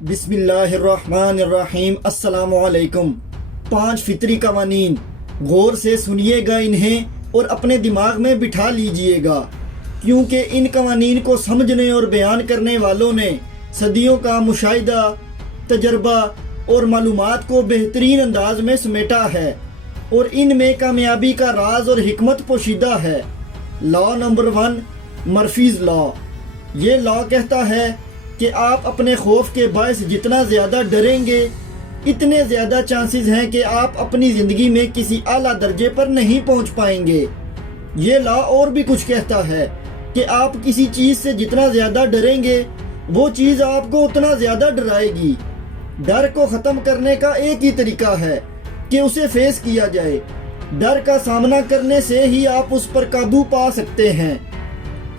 بسم اللہ الرحمن الرحیم۔ السلام علیکم۔ 5 فطری قوانین، غور سے سنیے گا انہیں اور اپنے دماغ میں بٹھا لیجئے گا، کیونکہ ان قوانین کو سمجھنے اور بیان کرنے والوں نے صدیوں کا مشاہدہ، تجربہ اور معلومات کو بہترین انداز میں سمیٹا ہے، اور ان میں کامیابی کا راز اور حکمت پوشیدہ ہے۔ لا نمبر 1، مرفیز لا۔ یہ لا کہتا ہے کہ آپ اپنے خوف کے باعث جتنا زیادہ ڈریں گے، اتنے زیادہ چانسز ہیں کہ آپ اپنی زندگی میں کسی اعلیٰ درجے پر نہیں پہنچ پائیں گے۔ یہ لا اور بھی کچھ کہتا ہے کہ آپ کسی چیز سے جتنا زیادہ ڈریں گے، وہ چیز آپ کو اتنا زیادہ ڈرائے گی۔ ڈر کو ختم کرنے کا ایک ہی طریقہ ہے کہ اسے فیس کیا جائے۔ ڈر کا سامنا کرنے سے ہی آپ اس پر قابو پا سکتے ہیں۔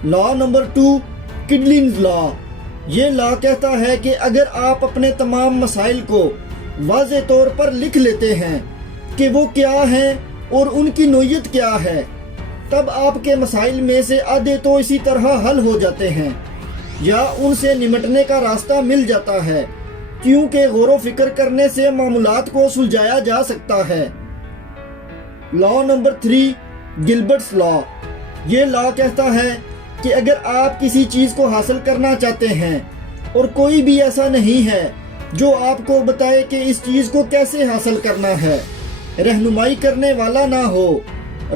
لا نمبر 2، کڈلنز لا۔ یہ لا کہتا ہے کہ اگر آپ اپنے تمام مسائل کو واضح طور پر لکھ لیتے ہیں کہ وہ کیا ہیں اور ان کی نوعیت کیا ہے، تب آپ کے مسائل میں سے آدھے تو اسی طرح حل ہو جاتے ہیں یا ان سے نمٹنے کا راستہ مل جاتا ہے، کیونکہ غور و فکر کرنے سے معاملات کو سلجھایا جا سکتا ہے۔ لا نمبر 3، گلبرٹس لا۔ یہ لا کہتا ہے کہ اگر آپ کسی چیز کو حاصل کرنا چاہتے ہیں اور کوئی بھی ایسا نہیں ہے جو آپ کو بتائے کہ اس چیز کو کیسے حاصل کرنا ہے، رہنمائی کرنے والا نہ ہو،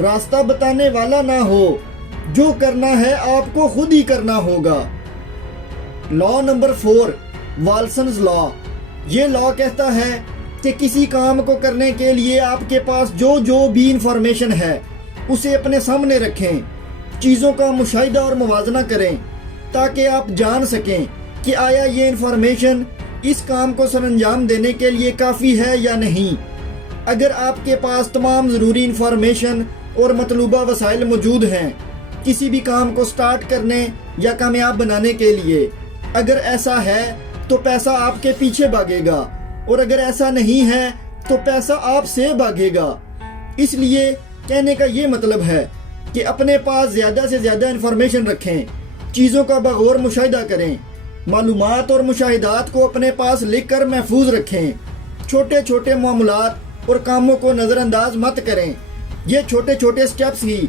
راستہ بتانے والا نہ ہو، جو کرنا ہے آپ کو خود ہی کرنا ہوگا۔ لا نمبر 4، والسنز لا۔ یہ لا کہتا ہے کہ کسی کام کو کرنے کے لیے آپ کے پاس جو بھی انفارمیشن ہے اسے اپنے سامنے رکھیں، چیزوں کا مشاہدہ اور موازنہ کریں تاکہ آپ جان سکیں کہ آیا یہ انفارمیشن اس کام کو سر انجام دینے کے لیے کافی ہے یا نہیں۔ اگر آپ کے پاس تمام ضروری انفارمیشن اور مطلوبہ وسائل موجود ہیں کسی بھی کام کو سٹارٹ کرنے یا کامیاب بنانے کے لیے، اگر ایسا ہے تو پیسہ آپ کے پیچھے بھاگے گا، اور اگر ایسا نہیں ہے تو پیسہ آپ سے بھاگے گا۔ اس لیے کہنے کا یہ مطلب ہے کہ اپنے پاس زیادہ سے زیادہ انفارمیشن رکھیں، چیزوں کا بغور مشاہدہ کریں، معلومات اور مشاہدات کو اپنے پاس لکھ کر محفوظ رکھیں، چھوٹے چھوٹے معاملات اور کاموں کو نظر انداز مت کریں۔ یہ چھوٹے چھوٹے سٹیپس ہی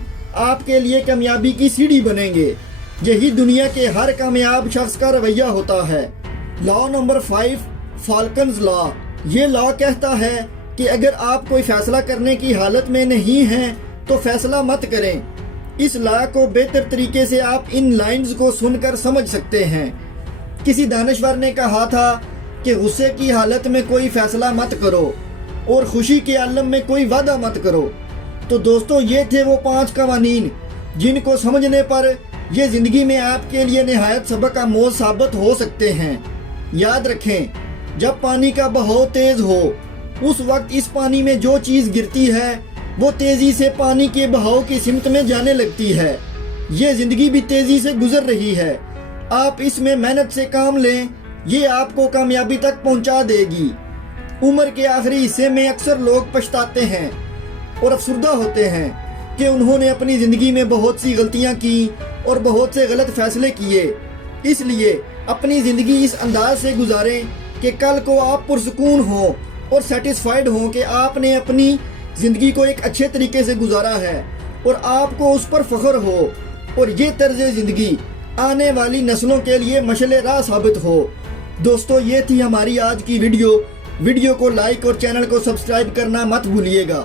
آپ کے لیے کامیابی کی سیڑھی بنیں گے۔ یہی دنیا کے ہر کامیاب شخص کا رویہ ہوتا ہے۔ لا نمبر 5، فالکنز لا۔ یہ لا کہتا ہے کہ اگر آپ کوئی فیصلہ کرنے کی حالت میں نہیں ہیں تو فیصلہ مت کریں۔ اس لا کو بہتر طریقے سے آپ ان لائنز کو سن کر سمجھ سکتے ہیں۔ کسی دانشور نے کہا تھا کہ غصے کی حالت میں کوئی فیصلہ مت کرو اور خوشی کے عالم میں کوئی وعدہ مت کرو۔ تو دوستو، یہ تھے وہ 5 قوانین جن کو سمجھنے پر یہ زندگی میں آپ کے لیے نہایت سبق آموز ثابت ہو سکتے ہیں۔ یاد رکھیں، جب پانی کا بہاؤ تیز ہو، اس وقت اس پانی میں جو چیز گرتی ہے وہ تیزی سے پانی کے بہاؤ کی سمت میں جانے لگتی ہے۔ یہ زندگی بھی تیزی سے گزر رہی ہے۔ آپ اس میں محنت سے کام لیں، یہ آپ کو کامیابی تک پہنچا دے گی۔ عمر کے آخری حصے میں اکثر لوگ پچھتاتے ہیں اور افسردہ ہوتے ہیں کہ انہوں نے اپنی زندگی میں بہت سی غلطیاں کی اور بہت سے غلط فیصلے کیے۔ اس لیے اپنی زندگی اس انداز سے گزاریں کہ کل کو آپ پرسکون ہوں اور سیٹسفائیڈ ہوں کہ آپ نے اپنی زندگی کو ایک اچھے طریقے سے گزارا ہے اور آپ کو اس پر فخر ہو، اور یہ طرز زندگی آنے والی نسلوں کے لیے مشعل راہ ثابت ہو۔ دوستو، یہ تھی ہماری آج کی ویڈیو کو لائک اور چینل کو سبسکرائب کرنا مت بھولیے گا۔